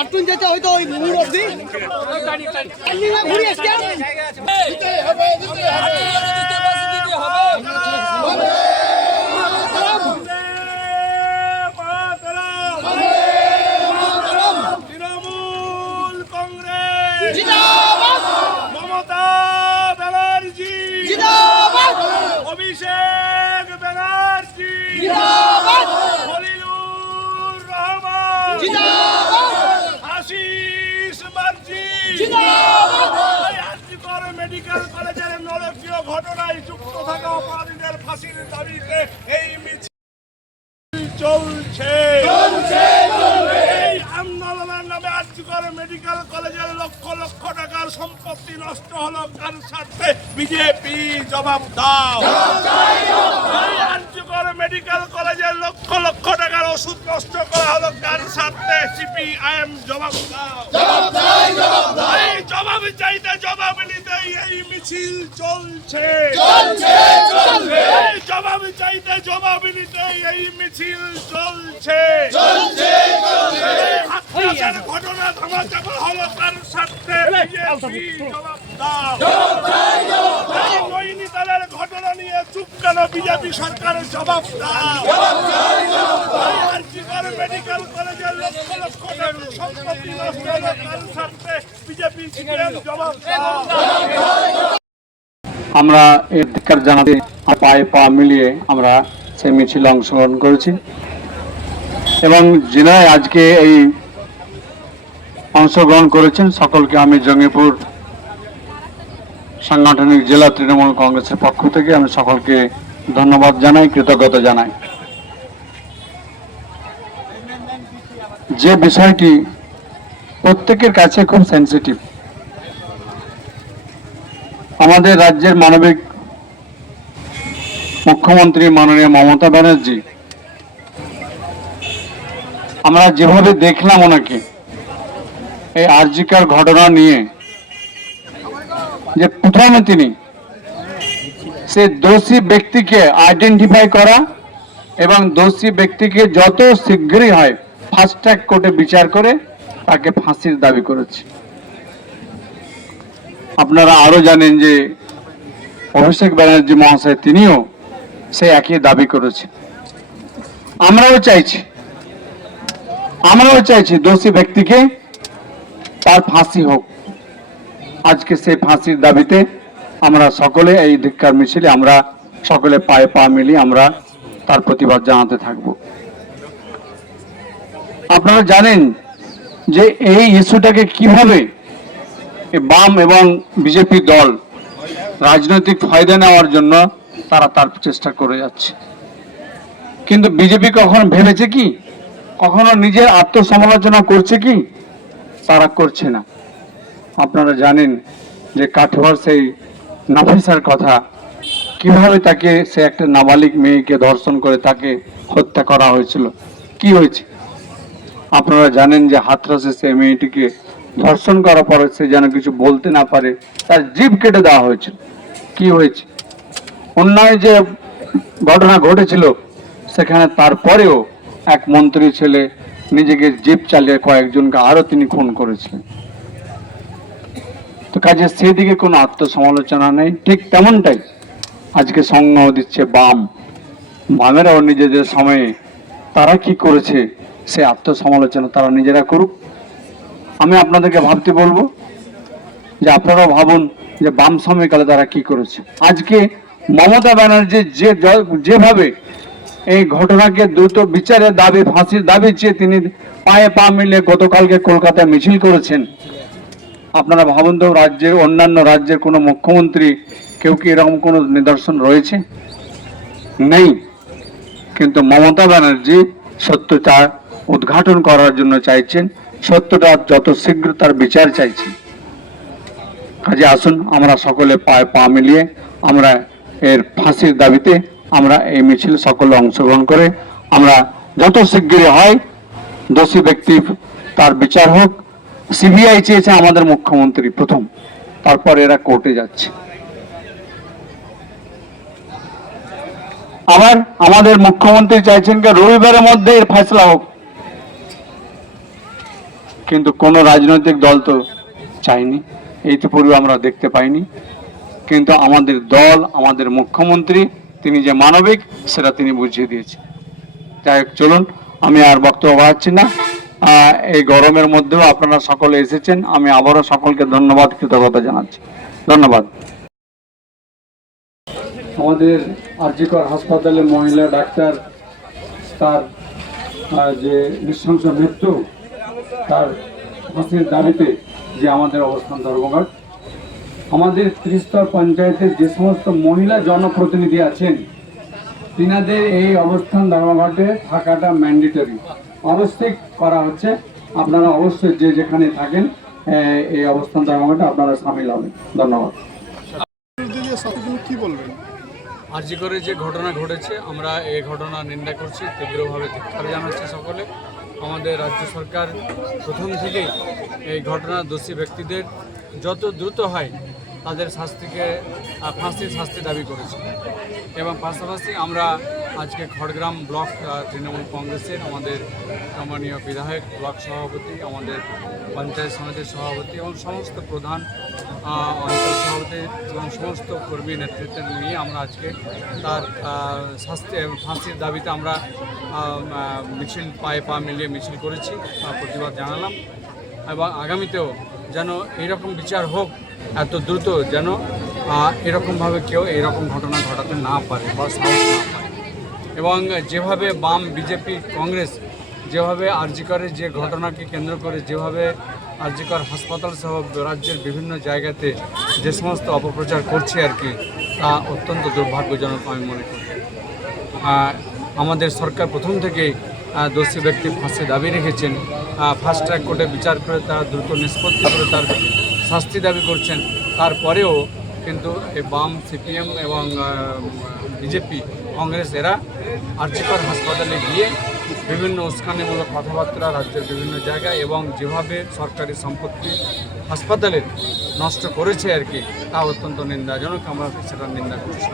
আটুন যেতে হয়তো ওই মুড় অবধি ঘুরে আসতে তৃণমূল কংগ্রেস মমতা ব্যানার্জি অভিষেক ব্যানার্জি খলিলুর রহমান আশিস বাগচি মেডিকেল কলেজের নরকীয় ঘটনায় যুক্ত থাকা অপরাধীদের ফাঁসির দাবিতে এই মিছিল চলছে। এই আন্দোলনের নামে আর্যকর মেডিকেল কলেজের লক্ষ লক্ষ টাকার সম্পত্তি নষ্ট হলো কার স্বার্থে? বিজেপি জবাব দাও। এই আর্যকর মেডিকেল কলেজের লক্ষ লক্ষ টাকার ওষুধ নষ্ট করা হলো কার স্বার্থে? সিপিআইএম জবাব দাও। এই জবাব চাইতে জবাব নিতে এই মিছিল চলছে। এই জবাব চাইতে জবাব নিতে এই মিছিল চলছে। ঘটনা ধামাচাপা হলো কার স্বার্থে? বিজেপি জবাব দাও। নৈনিতালের ঘটনা নিয়ে চুপ কেন বিজেপি সরকার? জবাব দাও। মেডিকেল কলেজের লক্ষ লক্ষ টাকা সম্পত্তি নষ্ট হলো কার স্বার্থে? বিজেপি জবাব দাও। আমরা এর ধিক্কার জানাতে পায়ে পা মিলিয়ে আমরা সেই মিছিলে অংশগ্রহণ করেছি এবং যিনি আজকে এই অংশগ্রহণ করেছেন সকলকে আমি জঙ্গিপুর সাংগঠনিক জেলা তৃণমূল কংগ্রেসের পক্ষ থেকে আমি সকলকে ধন্যবাদ জানাই, কৃতজ্ঞতা জানাই। যে বিষয়টি প্রত্যেকের কাছে খুব সেন্সিটিভ, আমাদের রাজ্যের মানবিক মুখ্যমন্ত্রী মাননীয় মমতা ব্যানার্জি, আমরা যেভাবে দেখলাম ওনাকে এই আরজিকর ঘটনা নিয়ে, যে প্রথমে তিনি সে দোষী ব্যক্তিকে আইডেন্টিফাই করা এবং দোষী ব্যক্তিকে যত শীঘ্রই হয় ফাস্ট ট্র্যাক কোর্টে বিচার করে তাকে ফাঁসির দাবি করেছে। আপনারা আরো জানেন যে অভিষেক ব্যানার্জি মহাশয় তিনিও সে একই দাবি করেছে। আমরাও চাইছি দোষী ব্যক্তিকে তার ফাঁসি হোক। আজকে সেই ফাঁসির দাবিতে আমরা সকলে এই ধিক্কার মিছিলে আমরা সকলে পায়ে পা মিলিয়ে আমরা তার প্রতিবাদ জানাতে থাকব। আপনারা জানেন যে এই ইস্যুটাকে কিভাবে বাম এবং বিজেপি দল রাজনৈতিক ফায়দা নেওয়ার জন্য তারা তার চেষ্টা করে যাচ্ছে, কিন্তু বিজেপি কখনো ভেবেছে কি, কখনো নিজের আত্মসমালোচনা করছে কি? তারা করছে না। আপনারা জানেন যে কাঠুয়ার সেই নাফিসার কথা, কিভাবে তাকে সে একটা নাবালিক মেয়েকে ধর্ষণ করে তাকে হত্যা করা হয়েছিল। কি হয়েছে আপনারা জানেন যে হাতরাসে সেই মেয়েটিকে ধর্ষণ করার পরে সে যেন কিছু বলতে না পারে তার জিভ কেটে দেওয়া হয়েছিল। কি হয়েছে? অন্যায় যে ঘটনা ঘটেছিল সেখানে তারপরেও এক মন্ত্রী ছেলে নিজেকে জিভ চালিয়ে কয়েকজনকে আরো তিনি খুন করেছিলেন। তো কাজে সেদিকে কোনো আত্মসমালোচনা নেই। ঠিক তেমনটাই আজকে সঙ্গ দিচ্ছে বামেরাও নিজেদের সময়ে তারা কি করেছে সে আত্মসমালোচনা তারা নিজেরা করুক। আমি আপনাদেরকে ভাবতে বলবো যে আপনারাও ভাবুন যে বাম সময়কালে তারা কি করেছে। আজকে মমতা ব্যানার্জি যেভাবে এই ঘটনাকে দ্রুত বিচারের দাবি, ফাঁসির দাবি চেয়ে তিনি পায়ে পা মিলে গতকালকে কলকাতায় মিছিল করেছেন, আপনারা ভাবুন তো, রাজ্যের অন্যান্য রাজ্যের কোনো মুখ্যমন্ত্রী কেউ কি এরকম কোনো নিদর্শন রয়েছে? নেই। কিন্তু মমতা ব্যানার্জি সত্যটা উদ্ঘাটন করার জন্য চাইছেন, সত্যটা যত শীঘ্র তার বিচার চাইছেন। কাজে আসুন আমরা সকলে পায়ে পা মিলিয়ে আমরা এর ফাঁসির দাবিতে আমরা এই মিছিল সকলে অংশগ্রহণ করে আমরা যত শীঘ্রই হয় দোষী ব্যক্তি তার বিচার হোক। সিবিআই চেয়েছে আমাদের মুখ্যমন্ত্রী প্রথম, তারপর এরা কোর্টে যাচ্ছে। আবার আমাদের মুখ্যমন্ত্রী চাইছেন যে রবিবারের মধ্যে এর ফয়সলা হোক, কিন্তু কোন রাজনৈতিক দল তো চাইনি, ইতিপূর্বে আমরা দেখতে পাইনি। কিন্তু আমাদের দল, আমাদের মুখ্যমন্ত্রী তিনি যে মানবিক সেটা তিনি বুঝিয়ে দিয়েছেন। যাই হোক, চলুন আমি আর বক্তব্য বাড়াচ্ছি না। এই গরমের মধ্যেও আপনারা সকলে এসেছেন, আমি আবারও সকলকে ধন্যবাদ, কৃতজ্ঞতা জানাচ্ছি। ধন্যবাদ। আমাদের আরজিকর হাসপাতালে মহিলা ডাক্তার তার যে নৃশংস মৃত্যু, তার ফাঁসির দাবিতে যে আমাদের অবস্থান ধর্মঘট, আমাদের ত্রিস্তর পঞ্চায়েতের যে সমস্ত মহিলা জনপ্রতিনিধি আছেন তিনাদের এই অবস্থান ধর্মঘটে থাকাটা ম্যান্ডেটরি, অবশ্যই করা হচ্ছে। আপনারা অবশ্যই যে যেখানে থাকেন এই অবস্থান ধর্মঘটে আপনারা সামিল হবেন। ধন্যবাদ। কি বলবেন? আরজি করে যে ঘটনা ঘটেছে, আমরা এই ঘটনা নিন্দা করছি, তীব্রভাবে ধিক্কার জানাচ্ছি সকলে। আমাদের রাজ্য সরকার প্রথম থেকেই এই ঘটনার দোষী ব্যক্তিদের যত দ্রুত হয় তাদের ফাঁসির শাস্তি দাবি করেছে। এবং পাশাপাশি আমরা আজকে খড়গ্রাম ব্লক তৃণমূল কংগ্রেসের আমাদের সম্মানীয় বিধায়ক, ব্লক সভাপতি, আমাদের পঞ্চায়েত সমিতির সভাপতি এবং সমস্ত প্রধান অঞ্চল সভাপতি এবং সমস্ত কর্মী নেতৃত্ব নিয়ে আমরা আজকে তার ফাঁসির দাবিতে আমরা মিছিল, পায়ে পা মিলিয়ে মিছিল করেছি, প্রতিবাদ জানালাম। এবং আগামীতেও যেন এইরকম বিচার হোক এত দ্রুত, যেন এরকমভাবে কেউ এইরকম ঘটনা ঘটাতে না পারে বা সাহস না পায়। এবং যেভাবে বাম, বিজেপি, কংগ্রেস যেভাবে আরজিকরের যে ঘটনাকে কেন্দ্র করে যেভাবে আরজিকর হাসপাতাল সহ রাজ্যের বিভিন্ন জায়গাতে যে সমস্ত অপপ্রচার করছে আর কি, তা অত্যন্ত দুর্ভাগ্যজনক আমি মনে করি। আমাদের সরকার প্রথম থেকেই দোষী ব্যক্তি ফাঁসি দাবি রেখেছেন, ফাস্ট ট্র্যাক কোর্টে বিচার করে তার দ্রুত নিষ্পত্তি করে তার শাস্তি দাবি করছেন। তারপরেও কিন্তু এই বাম, সিপিএম এবং বিজেপি, কংগ্রেস এরা আরজিকর হাসপাতালে গিয়ে বিভিন্ন উস্কানিমূলক কথাবার্তা রাজ্যের বিভিন্ন জায়গায় এবং যেভাবে সরকারি সম্পত্তি হাসপাতালের নষ্ট করেছে আর কি, তা অত্যন্ত নিন্দাজনক। আমরা সেটা নিন্দা করছি।